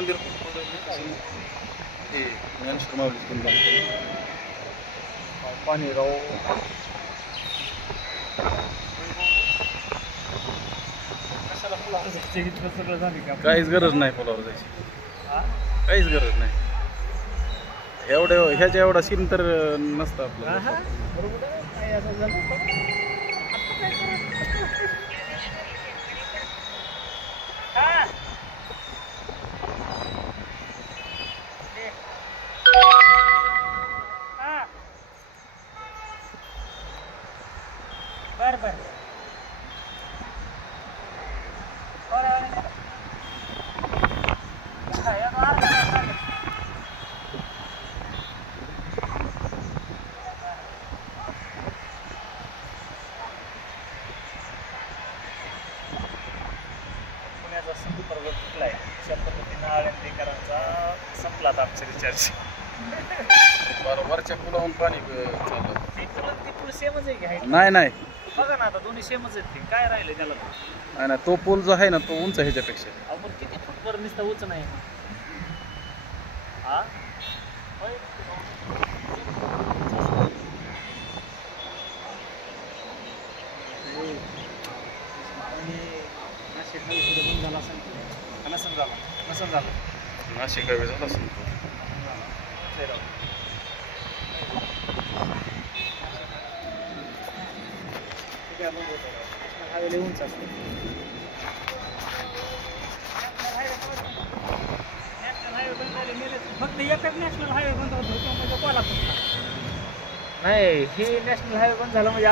मंदिर हे ज्ञानेश्वर माऊलीचं पण बांधलंय. पाणी राव कशाला फुलावर जायचं इतकं सगळं झाली का काहीच गरज नाही पुलावर जायची, काहीच गरज नाही. ह्याच्या एवढा सीन तर नसतं आपलं. बरोबर आहे काय असं झालं बर बर पुण्याचा संपर्क तुटलाय अशा पद्धतीनं आळंदीकरांचा संपला आता आमचा रिचार्ज. वरच्या पुलावरून पाणी चाललं. ती पूल सेमच आहे की आहे नाही नाही बघा ना आता दोन्ही सेमच आहेत ते काय राहिले त्याला नाही नाही, तो पूल जो आहे ना तो उंच आहे ह्याच्यापेक्षा. अहो पण किती फूट वर नुसतं उच नाही हा होय. नाशिक बंद झाला असेल नसन झालं नाशिक हायवे झाला असेल. हायवे उंच असतो. नॅशनल हायवे बंद झाले मेले फक्त एकच नॅशनल हायवे बंद होतो म्हणजे कोल्हापूर नाही. हे नॅशनल हायवे बंद झाला म्हणजे